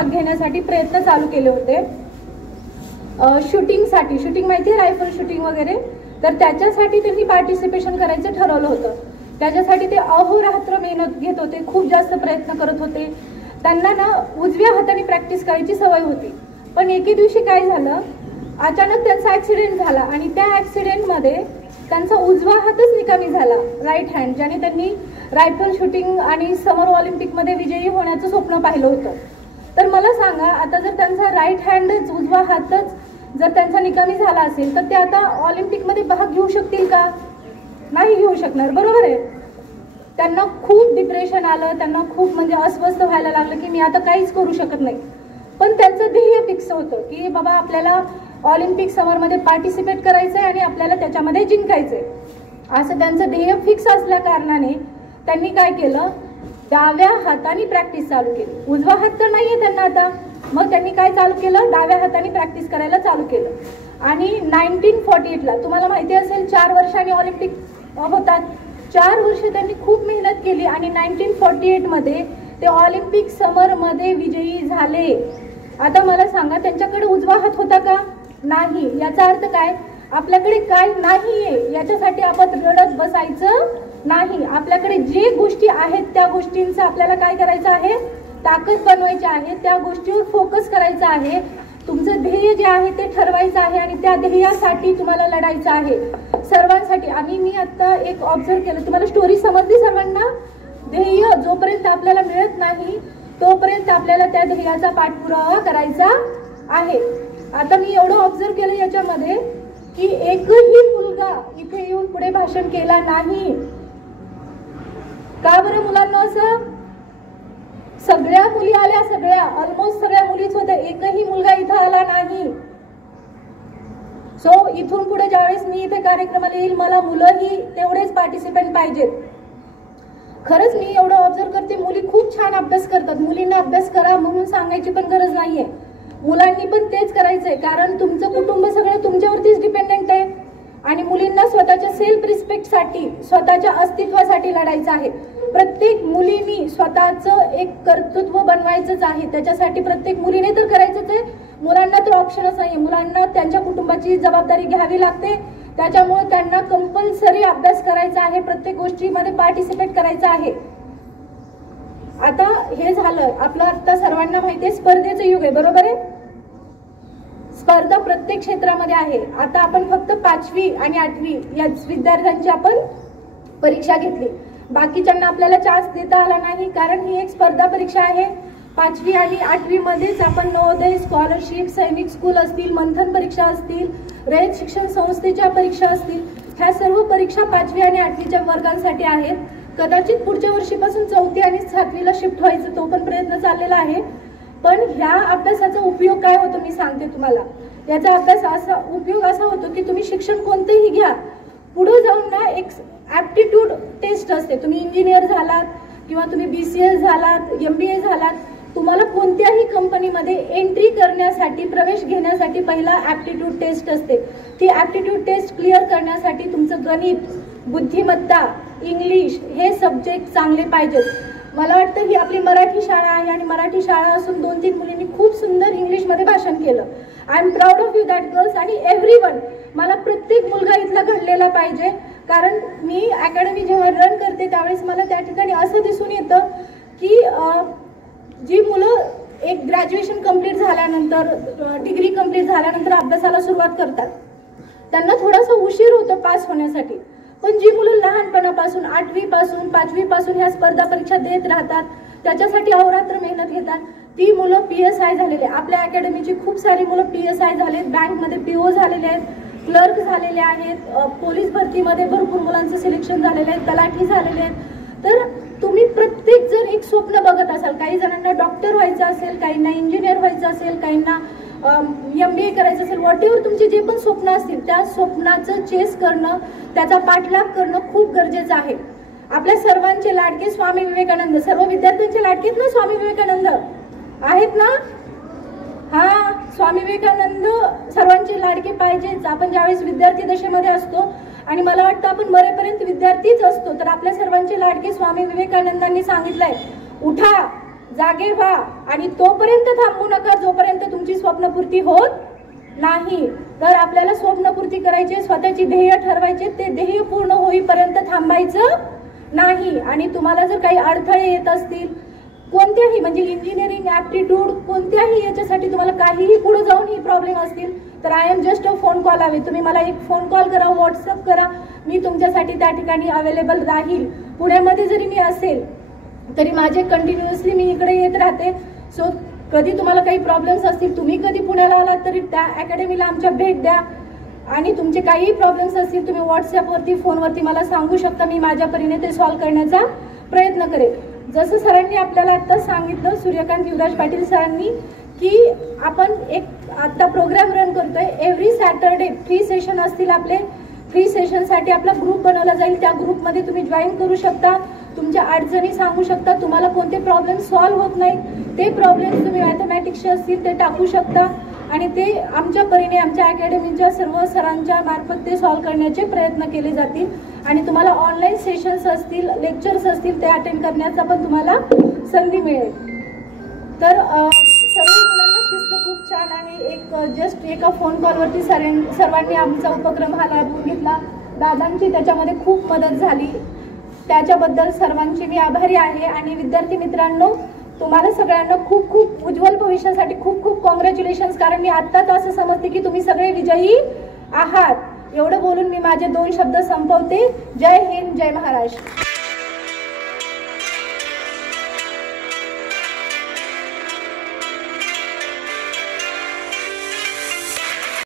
भाग घेण्यासाठी प्रयत्न चालू केले होते। शूटिंगसाठी, शूटिंग माहिती आहे, रायफल शूटिंग वगैरे, तर त्याच्यासाठी त्यांनी पार्टिसिपेशन करायचं ठरवलं होतं। त्याच्यासाठी ते अहोरात्र मेहनत घेत होते, खूप जास्त प्रयत्न करत होते। त्यांना ना उजव्या हाताने प्रॅक्टिस करायची सवय होती, पण एके दिवशी काय झालं, अचानक त्यांचा ऍक्सिडेंट झाला आणि त्या ऍक्सिडेंटमध्ये त्यांचा उजवा हातच निकामी झाला, राईट हँड, ज्याने त्यांनी रायफल शूटिंग आणि समर ऑलिम्पिकमध्ये विजयी होण्याचं स्वप्न पाहिलं होतं। तर मला सांगा, आता जर त्यांचा राईट हँडच, उजवा हातच जर त्यांचा निकामी झाला असेल तर ते आता ऑलिम्पिकमध्ये भाग घेऊ शकतील का? नाही घेऊ शकणार, बरोबर आहे। त्यांना खूप डिप्रेशन आलं, त्यांना खूप म्हणजे अस्वस्थ व्हायला लागलं की मी आता काहीच करू शकत नाही। पण त्यांचं ध्येय फिक्स होतं की बाबा आपल्याला ऑलिम्पिक समरमध्ये पार्टिसिपेट करायचंय आणि आपल्याला त्याच्यामध्ये जिंकायचंय, असं त्यांचं ध्येय फिक्स असल्या कारणाने त्यांनी काय केलं, डाव्या हाताने प्रॅक्टिस चालू केली। उजवा हात तर नाहीये त्यांना आता, मग त्यांनी काय चालू केलं, डाव्या हाताने प्रॅक्टिस करायला चालू केलं। आणि 1948 ला तुम्हाला माहिती असेल 4 वर्षांनी ऑलिम्पिक होतात, 4 वर्ष त्यांनी खूप मेहनत केली आणि 1948 मध्ये ते ऑलिम्पिक समरमध्ये विजयी झाले। आता मला सांगा, त्यांच्याकडे उजवा हात होता का? नाही। याचा अर्थ काय, आपल्याकडे काय नाहीये याच्यासाठी आपण रडत बसायचं नाही। आपल्याकडे जे गोष्टी आहेत त्या गोष्टींचं आपल्याला काय करायचं आहे, ताकद बनवायची आहे, त्या गोष्टीवर फोकस करायचा आहे। तुमचं ध्येय जे आहे ते ठरवायचं आहे आणि त्या ध्येयासाठी तुम्हाला लढायचं आहे सर्वांसाठी। आणि मी आता एक ऑब्झर्व केलं, तुम्हाला स्टोरी समजली सर्वांना? ध्येय जोपर्यंत आपल्याला मिळत नाही तोपर्यंत आपल्याला त्या ध्येयाचा पाठपुरावा करायचा आहे। आता मी एवढं ऑब्झर्व केलं याच्यामध्ये की एकही मुलगा इथे येऊन पुढे भाषण केला नाही। का बरं मुलांना असं? सगळ्या मुली आल्या, सगळ्या ऑलमोस्ट सगळ्या मुलीच होत्या, एकही मुलगा इथं आला नाही। सो इथून पुढे ज्यावेळेस मी इथे कार्यक्रमाला येईल मला मुलंही तेवढेच पार्टिसिपेंट पाहिजेत। खरंच मी एवढं ऑब्झर्व करते, मुली खूप छान अभ्यास करतात, मुलींना अभ्यास करा म्हणून सांगायची पण गरज नाहीये, मुलांनी पण तेच करायचंय, कारण तुमचं कुटुंब सगळं तुमच्यावरतीच डिपेंडेंट आहे आणि मुलींना स्वतःच्या सेल्फ रिस्पेक्टसाठी, स्वतःच्या अस्तित्वासाठी लढायचं आहे। प्रत्येक मुलींनी स्वतःचं एक कर्तृत्व बनवायचंच आहे, त्याच्यासाठी प्रत्येक मुलीने तर करायचंच आहे। मुलांना तर ऑप्शनच नाहीये, मुलांना त्यांच्या कुटुंबाची जबाबदारी घ्यावी लागते, त्याच्यामुळे त्यांना कंपल्सरी अभ्यास करायचा आहे, प्रत्येक गोष्टीमध्ये पार्टिसिपेट करायचं आहे। आता हे झालं आपलं, आता सर्वांना माहिती आहे स्पर्धेचं युग आहे, बरोबर आहे? स्पर्धा प्रत्येक क्षेत्रामध्ये आहे। आता आपण फक्त 5वी आणि 8वी या विद्यार्थ्यांची आपण परीक्षा घेतली, बाकीच्यांना आपल्याला चान्स देता आला नाही, कारण ही एक स्पर्धा परीक्षा आहे। 5वी आणि 8वी मध्येच आपण नवोदय, स्कॉलरशिप, सैनिक स्कूल असतील, मंथन परीक्षा असतील, रयत शिक्षण संस्थेच्या परीक्षा असतील, ह्या सर्व परीक्षा 5वी आणि 8वीच्या वर्गांसाठी आहेत। कदाचित पुढच्या वर्षीपासून 4थी आणि 7वीला शिफ्ट व्हायचं तो पण प्रयत्न चाललेला आहे। पण ह्या अभ्यासाचा उपयोग काय होतो मी सांगते तुम्हाला। याचा उपयोग असा होतो की तुम्ही शिक्षण कोणतेही घ्या, पुढे जाऊन ना एक ऍप्टिट्यूड टेस्ट असते। तुम्ही इंजिनियर झालात किंवा तुम्ही BCS झालात, MBA झालात, तुम्हाला कोणत्याही कंपनीमध्ये एंट्री करण्यासाठी, प्रवेश घेण्यासाठी पहिला ऍप्टिट्यूड टेस्ट असते। ती ऍप्टिट्यूड टेस्ट क्लिअर करण्यासाठी तुमचं गणित, बुद्धिमत्ता, इंग्लिश हे सब्जेक्ट चांगले पाहिजेत। मला वाटतं ही आपली मराठी शाळा आहे आणि मराठी शाळा असून 2-3 मुलींनी खूप सुंदर इंग्लिशमध्ये भाषण केलं। I am proud of you that girls आणि एव्हरीवन। मला प्रत्येक मुलगा इथला घडलेला पाहिजे, कारण मी अकॅडमी जेव्हा रन करते त्यावेळेस मला त्या ठिकाणी असं दिसून येतं की जी मुलं एक ग्रॅज्युएशन कंप्लीट झाल्यानंतर, डिग्री कंप्लीट झाल्यानंतर अभ्यासाला सुरुवात करतात, त्यांना थोडासा उशीर होतो पास होण्यासाठी, पण जी मुलं लहानपणापासून 8वी पासून 5वी पासून ह्या स्पर्धा परीक्षा देत राहतात, त्याच्यासाठी अहोरात्र मेहनत घेतात, ती मुलं PSI झालेले। आपल्या अकॅडमीची खूप सारी मुलं PSI झालेत, बँकमध्ये PO झालेले आहेत, क्लर्क झालेले आहेत, पोलीस भरतीमध्ये भरपूर मुलांचे सिलेक्शन झालेले आहेत, तलाठी झालेले आहेत। तर तुम्ही प्रत्येक जण एक स्वप्न बघत असाल, काही जणांना डॉक्टर व्हायचं असेल, काहींना इंजिनियर व्हायचं असेल, काहींना MBA करायचं असेल, व्हॉट एव्हर तुमचे जे पण स्वप्न असतील त्या स्वप्नाचं चेस करणं, त्याचा पाठलाग करणं खूप गरजेचं आहे। आपल्या सर्वांचे लाडके स्वामी विवेकानंद, सर्व विद्यार्थ्यांचे लाडके आहेत ना स्वामी विवेकानंद? आहेत ना? हा, स्वामी विवेकानंद सर्वांचे लाडके पाहिजेच। आपण ज्यावेळेस विद्यार्थी दशेमध्ये असतो आणि मला वाटतं आपण मरेपर्यंत विद्यार्थीच असतो, तर आपल्या सर्वांचे लाडके स्वामी विवेकानंदांनी सांगितलंय, उठा, जागे व्हा आणि तोपर्यंत थांबू नका जोपर्यंत तुमची स्वप्नपूर्ती होत नाही. तर आपल्याला स्वप्नपूर्ती करायची, स्वतःची ध्येय ठरवायचे, ते ध्येय पूर्ण होईपर्यंत थांबायचं नाही. आणि तुम्हाला जर काही अडथळे येत असतील कोणत्याही, म्हणजे इंजिनिअरिंग ऍप्टिट्यूड कोणत्याही याच्यासाठी तुम्हाला काहीही पुढे जाऊन ही प्रॉब्लेम असतील तर I am just a phone call away. तुम्ही मला एक फोन कॉल करा, व्हॉट्सअप करा, मी तुमच्यासाठी त्या ठिकाणी अवेलेबल राहील. पुण्यामध्ये जरी मी असेल तरी माझे कंटिन्युअसली मी इकडे येत राहते. सो कधी तुम्हाला काही प्रॉब्लेम्स असतील, तुम्ही कधी पुण्याला आलात तरी त्या अकॅडमीला आमच्या भेट द्या. आणि तुमचे काही प्रॉब्लेम्स असतील तुम्ही व्हॉट्सअपवरती, फोनवरती मला सांगू शकता. मी माझ्या परीने ते सॉल्व्ह करण्याचा प्रयत्न करेल. जसं सरांनी आपल्याला आत्ताच सांगितलं, सूर्यकांत युवराज पाटील सरांनी, की आपण एक आता प्रोग्राम रन करतोय. एव्हरी सॅटरडे फ्री सेशन असतील आपले. फ्री सेशनसाठी आपला ग्रुप बनवला जाईल. त्या ग्रुपमध्ये तुम्ही जॉईन करू शकता, तुमच्या अडचणी सांगू शकता, तुम्हाला कोणते प्रॉब्लेम सॉल्व्ह होत नाहीत ते प्रॉब्लेम्स तुम्ही मॅथमॅटिक्सचे असतील ते टाकू शकता आणि ते आमच्या परीने, आमच्या अकॅडमीच्या सर्व सरांच्या मार्फत ते सॉल्व्ह करण्याचे प्रयत्न केले जातील. आणि तुम्हाला ऑनलाईन सेशन्स असतील, लेक्चर्स असतील ते अटेंड करण्याचा पण तुम्हाला संधी मिळेल. तर सर्व मुलांना शिस्त खूप छान आहे. एक जस्ट एका फोन कॉलवरती सर्वांनी आमचा उपक्रम हा लाभून घेतला. दादांची त्याच्यामध्ये खूप मदत झाली, त्याच्याबद्दल सर्वांची मी आभारी आहे. आणि विद्यार्थी मित्रांनो, तुम्हाला सगळ्यांना खूप खूप उज्ज्वल भविष्यासाठी खूप खूप कॉंग्रॅच्युलेशन्स. कारण मी आत्ताच असं समजते की तुम्ही सगळे विजयी आहात. एवढं बोलून मी माझे 2 शब्द संपवते. जय हिंद, जय महाराष्ट्र.